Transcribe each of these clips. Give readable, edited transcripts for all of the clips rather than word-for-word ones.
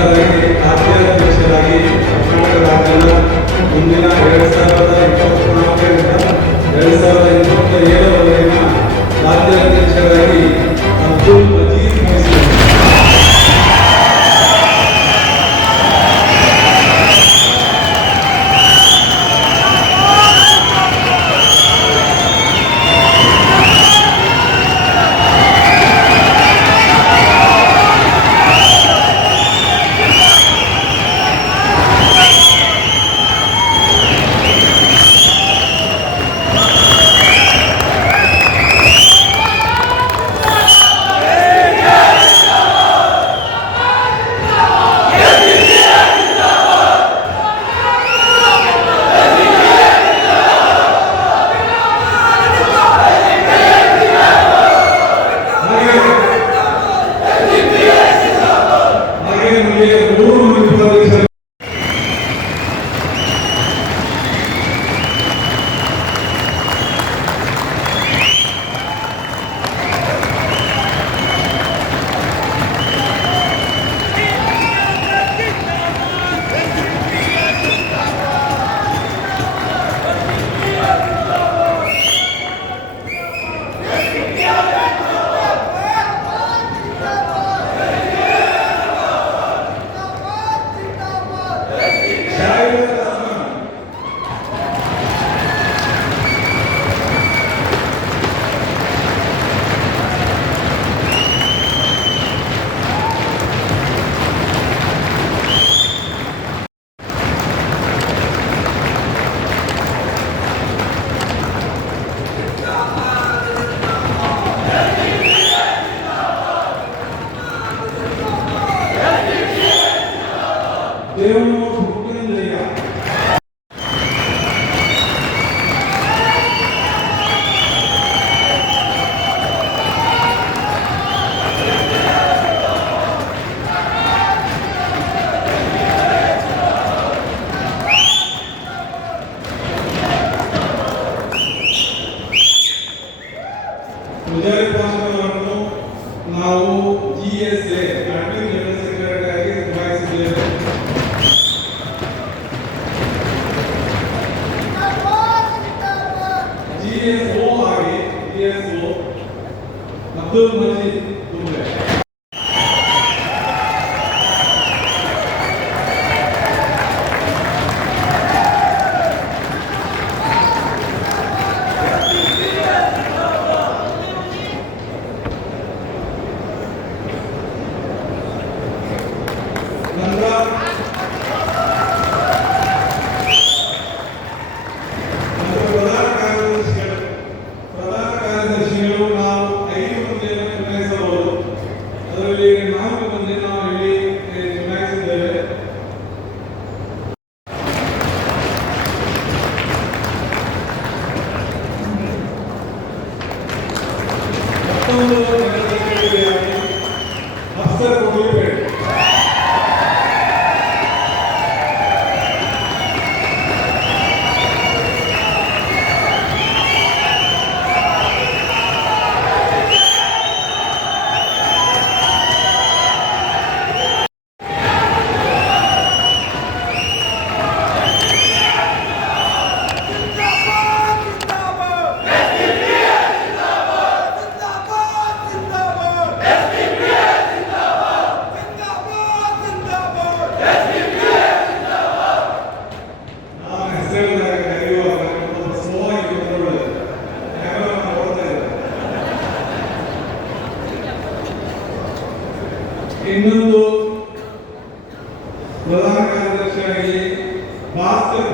ಮೊದಲನೇದಾಗಿ ರಾಜ್ಯಾಧ್ಯಕ್ಷರಾಗಿ ಕರ್ನಾಟಕ ರಾಜ್ಯದ ಮುಂದಿನ 2024ರಿಂದ 2027ರವರೆಗಿನ ರಾಜ್ಯಾಧ್ಯಕ್ಷರಾಗಿ ಅಬ್ದುಲ್ ಮಜೀದ್ ಮೈಸೂರು. ಪೂಜಾರಿ ಪಾತ್ರವನ್ನು ನಾವು GSA ಆಕ್ಟಿವ್ ಜನರಲ್ ಸೆಕ್ರೆಟರಿ ಆಗಿ ನಿಭಾಯಿಸಿದ್ದೇವೆ. GSO ಆಗಿ GSO ಅಬ್ದುಲ್ ಮಜೀದ್ ದುಂಬೆ. ಇನ್ನೊಂದು ಪ್ರಧಾನ ಕಾರ್ಯದರ್ಶಿಯಾಗಿ ಭಾಸ್ಕರ್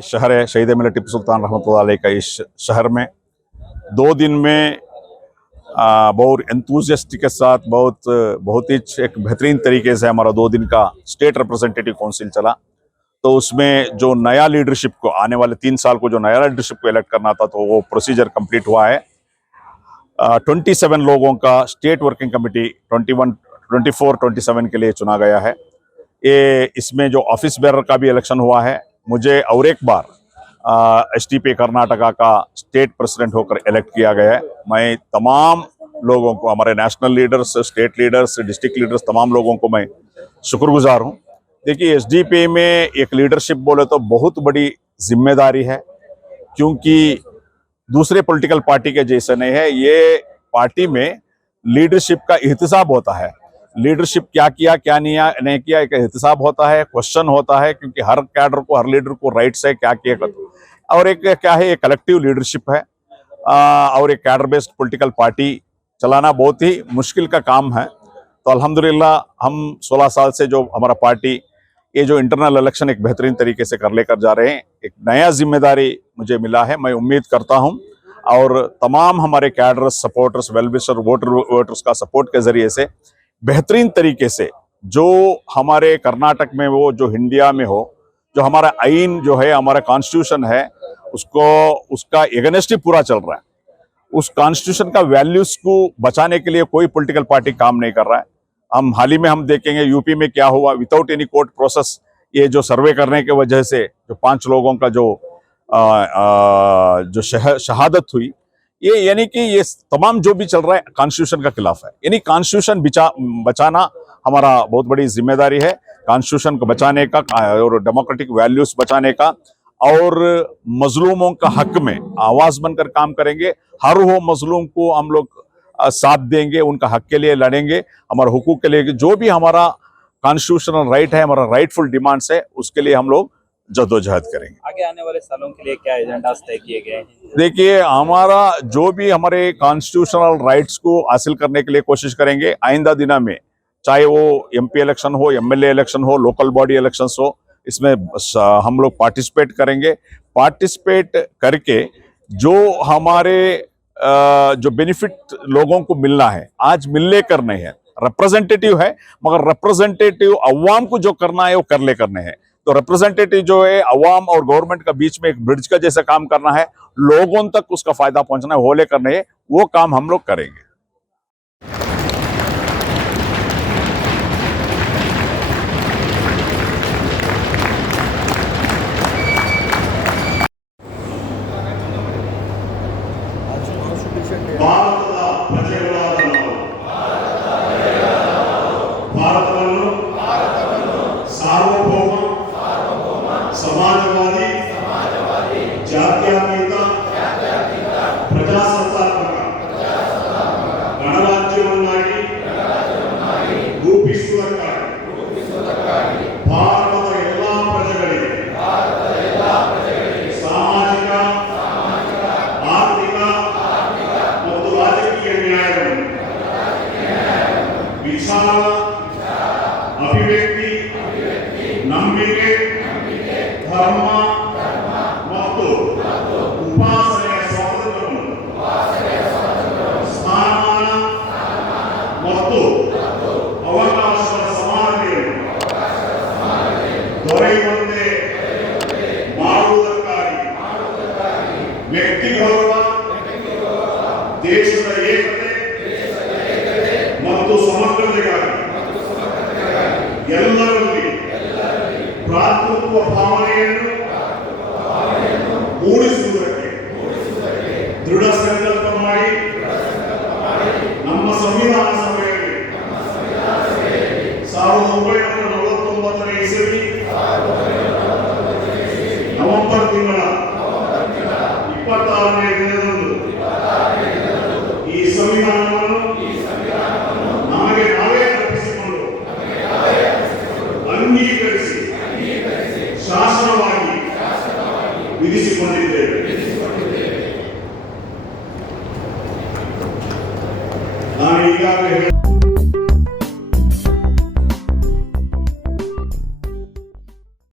शहर है शहीद मिलत टिप्पू सुल्तान रहमतुल्लाह अलैह का। इस शहर में 2 दिन में बहुत एंथुसियास्टी के साथ बहुत ही एक बेहतरीन तरीके से हमारा 2 दिन का स्टेट रिप्रेजेंटेटिव काउंसिल चला। तो उसमें जो नया लीडरशिप को आने वाले 3 साल को जो नया लीडरशिप को इलेक्ट करना था तो वो प्रोसीजर कंप्लीट हुआ है। 27 लोगों का स्टेट वर्किंग कमेटी 24-27 के लिए चुना गया है। इसमें जो ऑफिस बेरर का भी इलेक्शन हुआ है। मुझे और एक बार एसटीपी कर्नाटका का स्टेट प्रेसिडेंट होकर इलेक्ट किया गया है। मैं तमाम लोगों को, हमारे national leaders, state leaders, district leaders, तमाम लोगों को मैं शुक्रगुजार हूं। देखिए, एसडीपी में एक लीडरशिप बोले तो बहुत बड़ी जिम्मेदारी है, क्योंकि दूसरे पॉलिटिकल पार्टी के जैसे नहीं है। ये पार्टी में लीडरशिप का एहतसाब होता है। लीडरशिप क्या किया क्या नहीं किया एक एहतसाब होता है, क्वेश्चन होता है, क्योंकि हर कैडर को, हर लीडर को राइट्स है क्या किया। और एक क्या है, एक कलेक्टिव लीडरशिप है। और एक कैडर बेस्ड पॉलिटिकल पार्टी चलाना बहुत ही मुश्किल का काम है। तो अल्हम्दुलिल्लाह हम 16 साल से जो हमारा पार्टी ये जो इंटरनल इलेक्शन एक बेहतरीन तरीके से कर लेकर जा रहे हैं। एक नया जिम्मेदारी मुझे मिला है। मैं उम्मीद करता हूं और तमाम हमारे कैडर्स, सपोर्टर्स, वेलविशर, वोटर्स का सपोर्ट के जरिए से बेहतरीन तरीके से जो हमारे कर्नाटक में हो, जो इंडिया में हो, जो हमारा आइन जो है, हमारा कॉन्स्टिट्यूशन है, उसका एगेंस्ट ही पूरा चल रहा है। उस कॉन्स्टिट्यूशन का वैल्यूज को बचाने के लिए कोई पॉलिटिकल पार्टी काम नहीं कर रहा है। हाल ही में हम देखेंगे यूपी में क्या हुआ, विदाउट एनी कोर्ट प्रोसेस ये जो सर्वे करने की वजह से जो 5 लोगों का जो शहादत हुई, ये यानी कि ये तमाम जो भी चल रहा है कॉन्स्टिट्यूशन का खिलाफ है। यानी कॉन्स्टिट्यूशन बचाना हमारा बहुत बड़ी जिम्मेदारी है। कॉन्स्टिट्यूशन को बचाने का और डेमोक्रेटिक वैल्यूज बचाने का, और मजलूमों का हक में आवाज बनकर काम करेंगे। हर वो मजलूम को हम लोग साथ देंगे, उनका हक के लिए लड़ेंगे, हमारे हुकूक के लिए। जो भी हमारा कॉन्स्टिट्यूशनल राइट है, हमारा राइटफुल डिमांड्स है, उसके लिए हम लोग जद्दोजहद करेंगे। आगे आने वाले सालों के लिए क्या एजेंडा तय किए गए हैं? देखिए, हमारा जो भी हमारे कॉन्स्टिट्यूशनल राइट्स को हासिल करने के लिए कोशिश करेंगे आइंदा दिना में, चाहे वो एमपी इलेक्शन हो, एमएलए इलेक्शन हो, लोकल बॉडी इलेक्शंस हो, इसमें हम लोग पार्टिसिपेट करेंगे। पार्टिसिपेट करके जो हमारे जो बेनिफिट लोगों को मिलना है, आज मिलने करने हैं। रिप्रेजेंटेटिव है, मगर रिप्रेजेंटेटिव अवाम को जो करना है वो कर ले करने हैं। तो रिप्रेजेंटेटिव जो है अवाम और गवर्नमेंट का बीच में एक ब्रिज का जैसा काम करना है, लोगों तक उसका फायदा पहुंचना है, वो ले करने है, वो काम हम लोग करेंगे। ಸಾರ್ವಭೌಮ ಸಮಾಜವಾದಿ ಜಾತ್ಯತೀತ ಪ್ರಜಾಸತ್ತಾತ್ಮಕ ಗಣರಾಜ್ಯವನ್ನಾಗಿ ರೂಪಿಸುವುದಕ್ಕಾಗಿ ಭಾರತದ ಎಲ್ಲಾ ಪ್ರಜೆಗಳಿಗೆ ಸಾಮಾಜಿಕ, ಆರ್ಥಿಕ ಮತ್ತು ರಾಜಕೀಯ ನ್ಯಾಯವನ್ನು, ವಿಚಾರ, ಅಭಿವ್ಯಕ್ತಿ, ನಂಬಿಕೆ, ಧರ್ಮ ಮತ್ತು ಉಪಾಸನೆಯ ಸ್ವಾತಂತ್ರ್ಯವನ್ನು, ಸ್ಥಾನಮಾನ ಮತ್ತು ಅವಕಾಶಗಳ ಸಮಾನತೆಯನ್ನು ಸಮಗ್ರತೆಗಾಗಿ ಎಲ್ಲರಲ್ಲಿ ಭ್ರಾತೃತ್ವ ಭಾವನೆಯನ್ನು